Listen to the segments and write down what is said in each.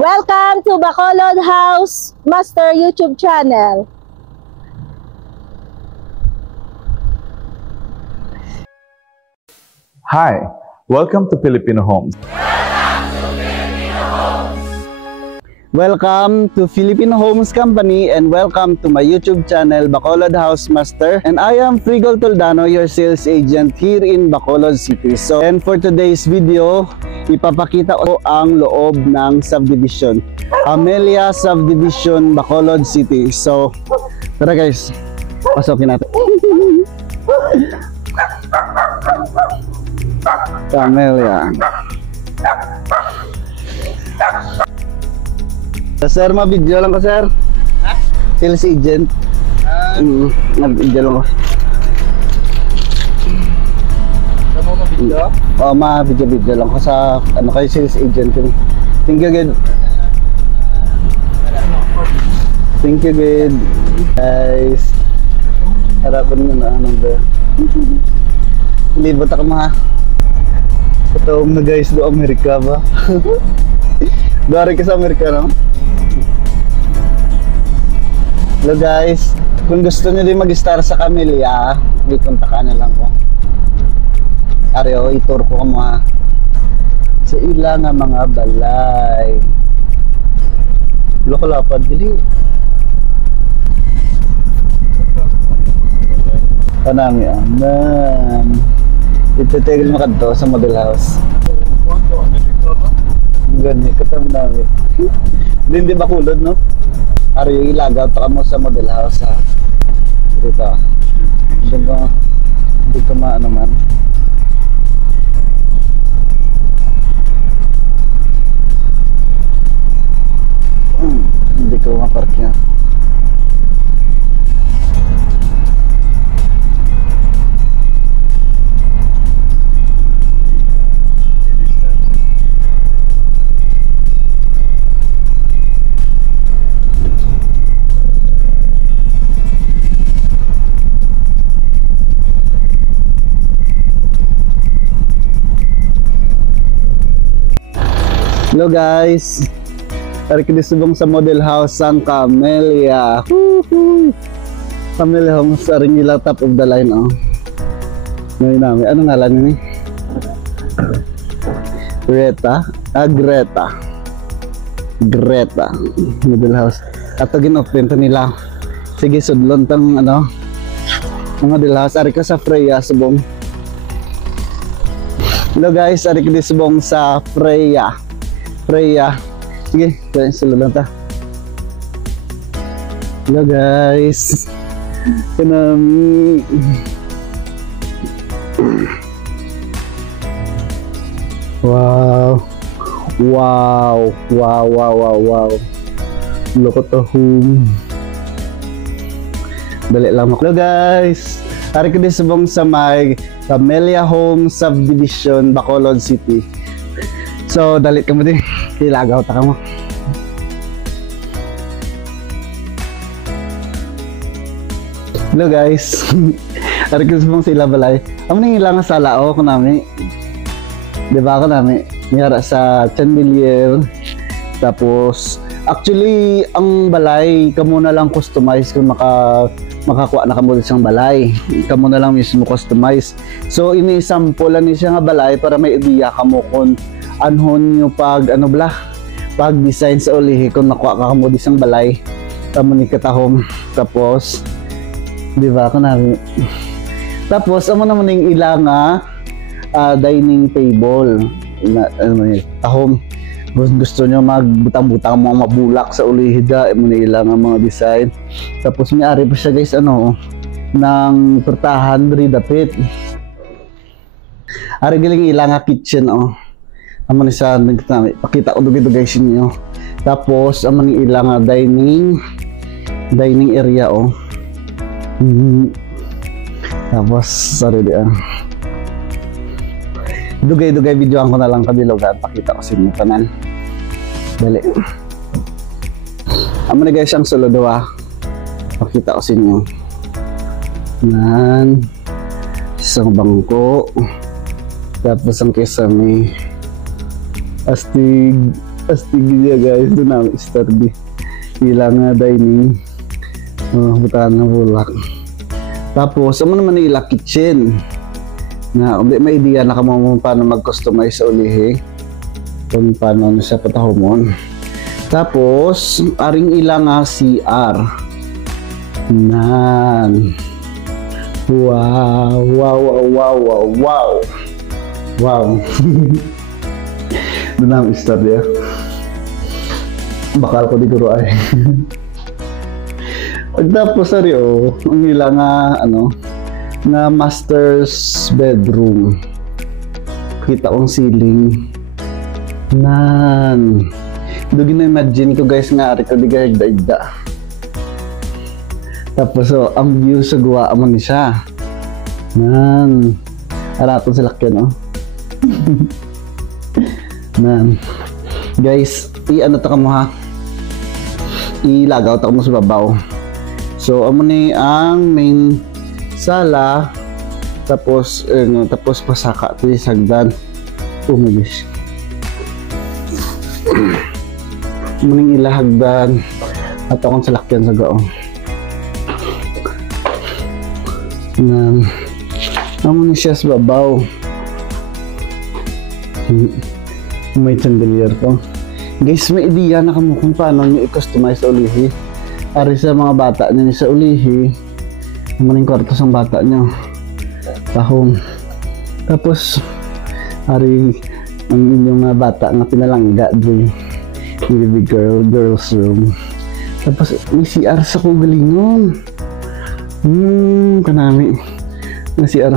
Welcome to Bacolod House Master YouTube channel. Hi, welcome to Filipino Homes. Welcome to Filipino Homes Company and welcome to my YouTube channel Bacolod House Master, and I am Frigol Toldano, your sales agent here in Bacolod City. And for today's video, ipapakita ko ang loob ng subdivision, Camellia Subdivision, Bacolod City. So tara guys, pasokin natin. Camellia. Sir, ma-video lang ko, sir. Ha? Sales agent. Mag-video lang ko. Saan mo ma-video? Oo, ma-video lang ko sa, kayo sales agent. Thank you, good. Thank you, good. Guys. Harapan mo na, anong ba? Libot ako mga. Katawag na guys, do Amerika ba? Dari ka sa Amerika, no? Hello guys, kung gusto nyo din mag-star sa Camellia, punta ka na lang ko. Aryo, itur ko mga sa ilang mga balay. Loko lapad, dili. Panami, anan. Ititigil mo kadto sa model house. Ganyan, katang namin. Hindi Bacolod, no? Aryo, ilagaw ka mo sa model house, ha? Dito. Hindi ka maano man. Hindi ka mapark yan. Hello guys, tarik disubong sa model house ang Camellia. Camellia Homes, aring nila top of the line, oh. Ngayon namin, anong ngalan nyo ni? Greta? Greta model house. Ato gin-open to nila. Sige, sudlon tang ano ang model house. Ari ko sa Freya subong. Hello guys, ari ko disubong sa Freya. Sige, kaya sila ta. Hello guys. Kanami. Wow. Loko to home. Dali lang ako. Hello guys. Ari ko disubong sa may Camellia Home Subdivision, Bacolod City. So, dalit ka mo din. Ilagaw ta ka mo. Hello guys. Arikos mong sila balay. Amo nang ilang sa lao ko nami. Diba ako nami? Niyara sa Chandelier. Tapos, actually, ang balay, kamo na lang customize kung makakuha na kamo siyang balay. Kamo na lang mismo customize. So, ini-sample lang niya nga balay para may idea kamo kung anhon nyo pag design sa ulihi kung nakuha ka mo disang balay tamo ni katahom. Tapos di ba ako namin, tapos amo naman yung ilang dining table na tahom. Gusto nyo magbutang-butang mga mabulak sa ulihi da mo ni ilang mga design. Tapos may ari pa siya guys ng pertahan diri dapit. Ari galing ilang kitchen amo ni sa pakita ko dugay guys niyo. Tapos amo ni ilang dining area Tapos sorry di dugay videoan ko na lang kabilogan, pakita ko sa inyo tanan. Dali. Amo ni guys ang sulod pakita ko sa inyo. Nan isang bangko. Tapos ang kisame astig Astig niya guys, doon namin study. Ilang dining. Butahan ng bulak. Tapos, ano naman ila kitchen. Na may idea na kamo paano mag-customize sa ulihi. Kung paano siya patahomon. Tapos, aring ilang CR. Nan. Wow, wow, wow, wow, wow, wow. Wow. Doon namin start ya. Bakal ko diguro ay. Pagtapos saryo, ang ilang na master's bedroom. Kita kong ceiling. Nan. Doon na-imagine ko guys nga ari ko digayagda-igda. Tapos ang view sa guwa mo ni siya. Nan. Araton sa lakyan Nan. Guys, i-ano ta mo ha. Ilagaw ta mo sa babaw. So amo ni ang main sala, tapos tapos pasaka ti sagdan. Oh my gosh. Muning ilahagdan at akong salakyan sa gaong. Nan. Amo ni siya sa babaw. May chandelier to. Guys, may idea na kamo kung paano nyo i-customize sa ulihi. Ari sa mga bata nyo sa ulihi, maning kwarto sa bata nyo. Tahong. Tapos, ari ang inyong bata nga pinalangga doon. Baby girl's room. Tapos, may CR sa kugalingon. Kanami. May CR.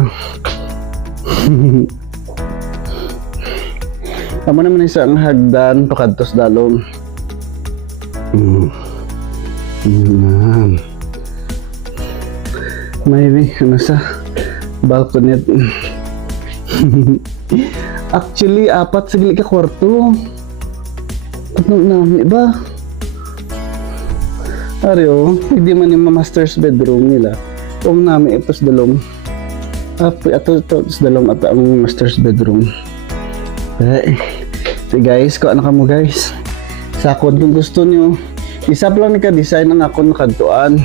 Tama naman isang hagdan pakadtos dalong. Maybe ano sa balcony. Actually, 4 sigli ka kwarto. Ano nami ba? Ariyo, hindi man yung master's bedroom nila. Kung nami itos dalong. Itos dalong at ang master's bedroom. So guys, kung ano ka mo guys, sa akon kung gusto nyo, isa lang ni ka-design ang akon nakadtuan.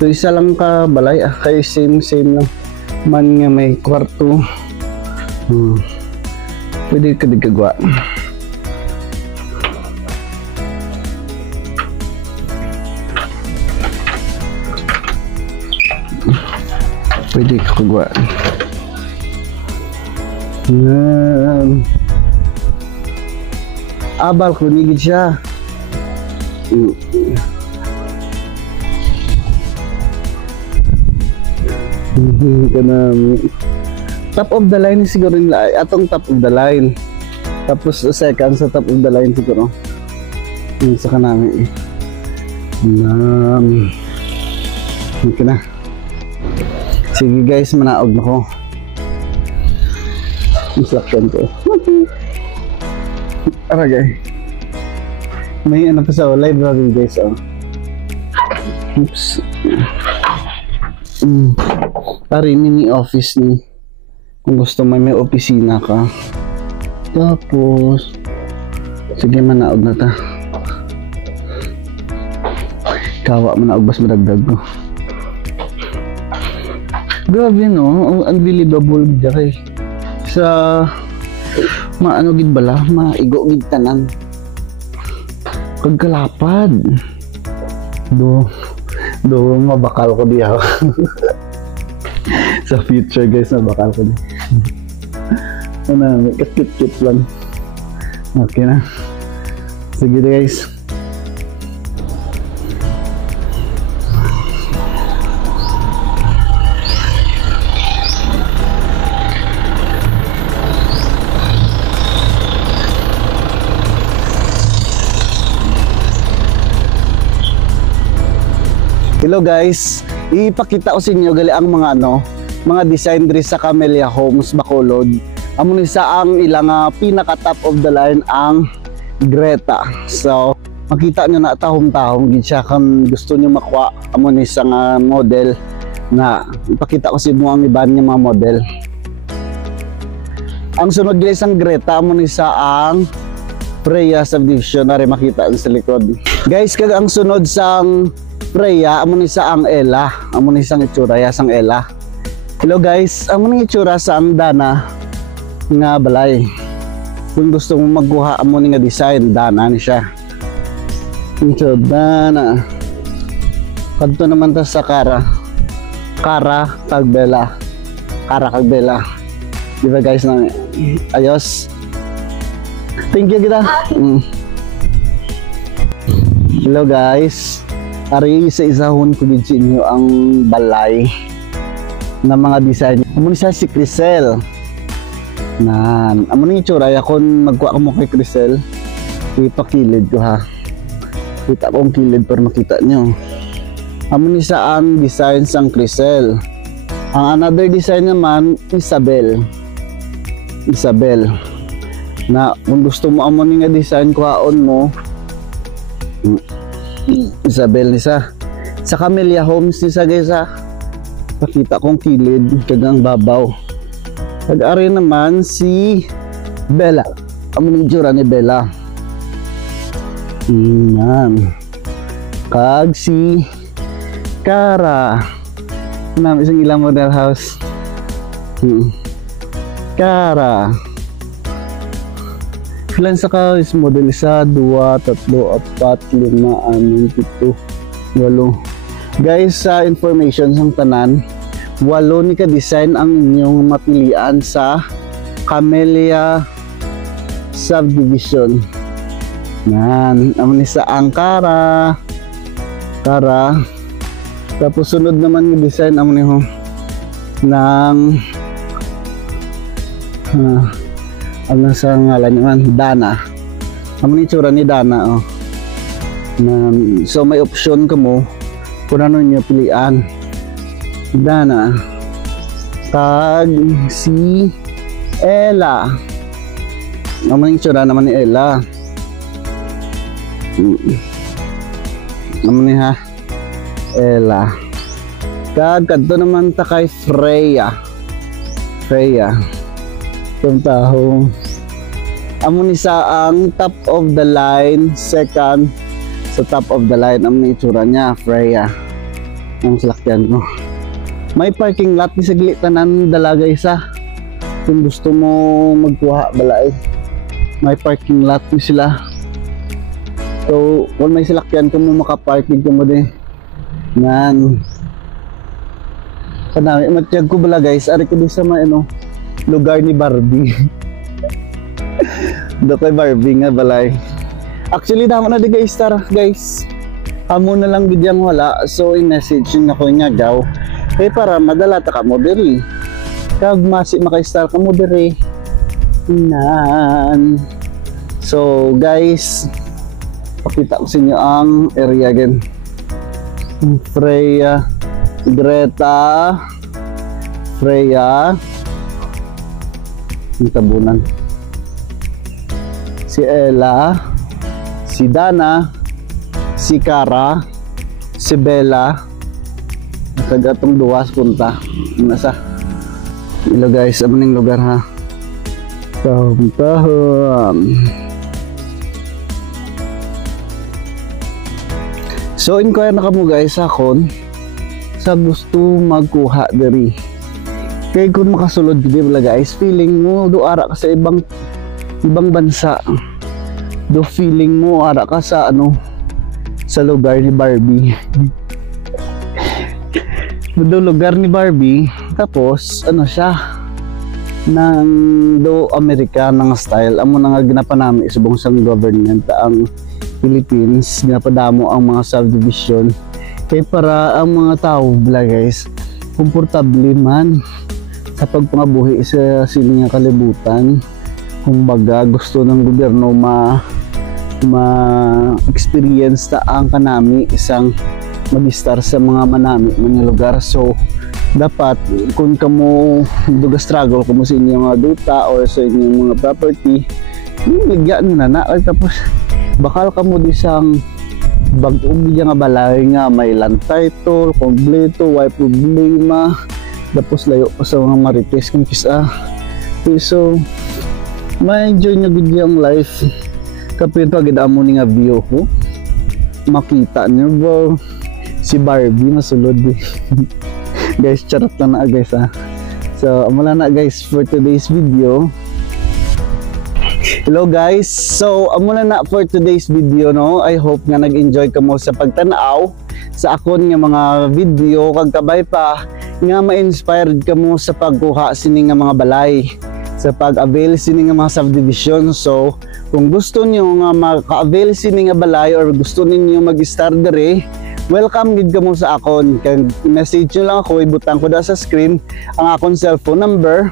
So isa lang ka balay, kay same lang man nga may kwarto. Pwede ka digagawa. Pwede ka kagawa. Abal ko nigid siya. Kanami. Top of the line siguro nila. Atong top of the line. Tapos second sa top of the line siguro. Yung sa kanami. Okay na. Sige guys, manaog na ko. Instruction ko. Aragay. May ano pa sa library guys. Oops. Pari mini office ni. Kung gusto may opisina ka. Tapos sige manaog na ta. Kawa manaog bas madagdag ko. Grabe no, unbelievable dyan sa maano gid bala, maigo gid tanan. Kagkalapad. Do mabakal ko diha. Sa future guys, mabakal ko di. Ano, kit lang. Okay na. Sige guys. Hello guys, ipakita ko sa inyo gali ang mga design diri sa Camellia Homes Bacolod. Amo ni sa ang ilang pinaka top of the line ang Greta. So makita nyo na tahom-tahom gid siya kung gusto nyo makuha amo ni sa model na ipakita ko sa inyo ang iban nga mga model. Ang sunod guys ang Greta amo ni sa ang Freya subdivision ari makita sa likod. Guys, kag ang sunod sang Freya amo ni sa ang Ela, amo ni sang itsura ya sang Ela. Hello guys, amo ni itsura sa ang Dana nga balay. Kung gusto mo magkuha amo ni nga design, Dana ni siya. Ito Dana. Kadto naman ta sa Kara kag Bella. Kara kag Bella. Di ba guys na ayos? Thank you kita. Hello guys. Ari sa isahon ko gid inyo ang balay na mga design. Amo ni sa si Crisel. Nan, amo ni itsura ya kon magkuha mo kay Crisel. Ipakilid ko ha. Kita ko ang kilid para makita nyo. Amo ni sa ang design sang Crisel. Ang another design naman Isabel. Na kung gusto mo amo ni nga design kuhaon mo Isabel ni sa Camellia Homes ni sa guys ha. Pakita kong kilid kagang babaw. Pag-ari naman si Bella. Amo ni jura ni Bella. Kag si Kara. Nam isang ilang model house. Kara. Ilan sa ka is model 1, 2, 3, 4, 5, 6, 7, 8. Guys, sa information sang tanan, 8 ni ka design ang inyong mapilian sa Camellia subdivision. Nan, amo ni sa ang Kara. Tapos sunod naman yung design amo ni ho ng ano sa ngalan naman Dana. Amo ni tsura ni Dana oh. So may option ka mo kung ano niyo pilian. Dana kag si Ella. Amo ni tsura naman ni Ella. Amo ni ha Ella. Kag kadto naman ta kay Freya. Itong taho. Amo ni sa ang top of the line, second sa top of the line. Amo ni itsura niya, Freya. Ang salakyan ko. May parking lot ni sa tanan dalaga isa. Kung gusto mo magkuha balay, may parking lot ni sila. So, kung may salakyan ka mo makaparking ka mo din. Yan. Kanami, matiyag ko bala guys. Ari ko din sa may lugar ni Barbie. Do kay Barbie nga balay. Actually damo na di guys guys. Amo na lang bidyang wala. So i-message na ko nga daw. Kay para madala ta ka mo diri. Kag masi maka-star ka mo diri. Nan. So guys, pakita ko sa inyo ang area again. Freya, Greta, Freya, yung tabunan, si Ella, si Dana, si Kara, si Bella, kagatong duwas punta nasa ilo guys. Ano ning lugar ha, tahom. So inquire na kamo guys akon sa gusto magkuha diri. Kay kung makasulod gid bala guys, feeling mo do ara ka sa ibang bansa. Do feeling mo ara ka sa sa lugar ni Barbie. Do lugar ni Barbie, tapos siya nang do Amerikanang style. Amo na nga ginapanami subong sang government ang Philippines, ginapadamo ang mga subdivision kay para ang mga tao bala guys komportable man sa pagpangabuhi sa sining kalibutan. Kumbaga gusto ng gobyerno ma-experience ta ang kanami isang mag-star sa mga manami mga lugar. So dapat kung kamo duga struggle kamo sa inyong mga duta or sa inyong mga property, ligyan na tapos bakal kamo di sang bag-og nga balay nga may land title kompleto, way problema, tapos layo pa sa mga marites kung kisa. So ma-enjoy na gud ang life Kapit agad amo ni nga view ko. Makita niyo ba si Barbie masulod eh. Guys, charot lang na guys ha. So, amo lang na guys for today's video. Hello guys. So, amo na for today's video no. I hope nga nag-enjoy ka mo sa pagtanaw sa akon nga mga video kag kabay pa nga ma-inspired ka mo sa pagkuha sini nga mga balay, sa pag-avail sini nga mga subdivision. So, kung gusto niyo nga maka-avail sini nga balay or gusto ninyo mag-start dere, welcome gid ka mo sa akon. Kag message nyo lang ako, ibutang ko da sa screen ang akon cellphone number.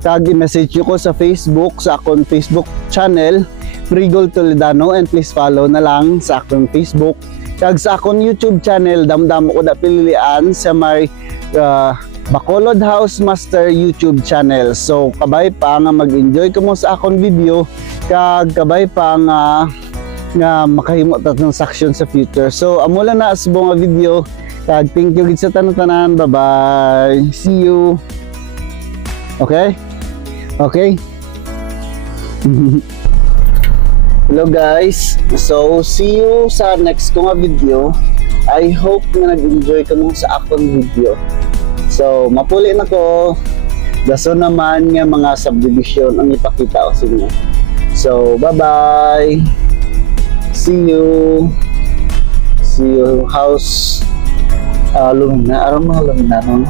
Kag i-message nyo ko sa Facebook, sa akon Facebook channel, Frigol Toledano, and please follow na lang sa akon Facebook. Kag sa akon YouTube channel, damdamo ko da pilian sa may Bacolod House Master YouTube channel. So kabay pa nga mag-enjoy ka mo sa akon video, kag kabay pa nga makahimo ta transaction sa future. So amo lang na sa mga video, kag thank you gid sa tanan-tanan. Bye bye, see you. Okay hello guys, so see you sa next ko nga video. I hope nga nag-enjoy ka mo sa akong video. So mapuli na ko, daso naman nga mga subdivision ang ipakita ko sa inyo. So bye bye, see you house Lumina, aram mga Lumina no?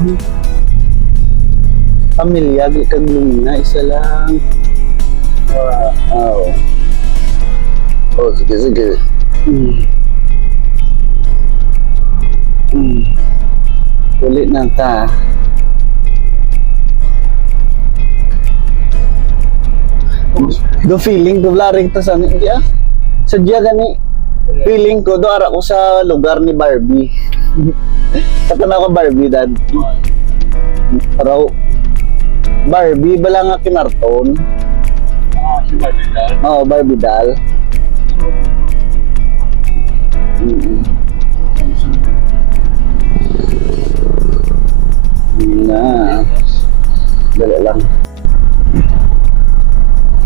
Pamilya kag Lumina, isa lang. Wow. Oh, sige. Kulit na ta. Do feeling do laring ta sa niya. Sadya gani. Feeling ko do ara ko sa lugar ni Barbie. Katana ko Barbie dad. Raw Barbie bala nga kinarton. Si Barbie dal. Oh, Barbie dal. Na. Dali lang.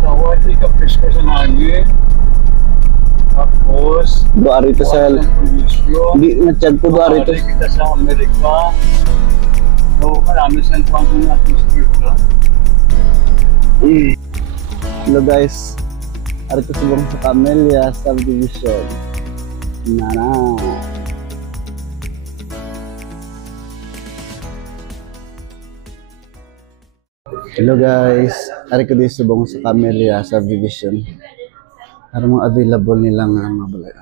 So, wali ka presko sa nangin. Tapos, Do arito sa di na-chat ko do arito. kita sa Amerika. So, marami sa kwento na artistry ko. Hello guys. Arito subong sa Camellia Subdivision. Nana. Hello guys. Arito din subong sa Camellia Subdivision. Ano mga available nilang mga balay.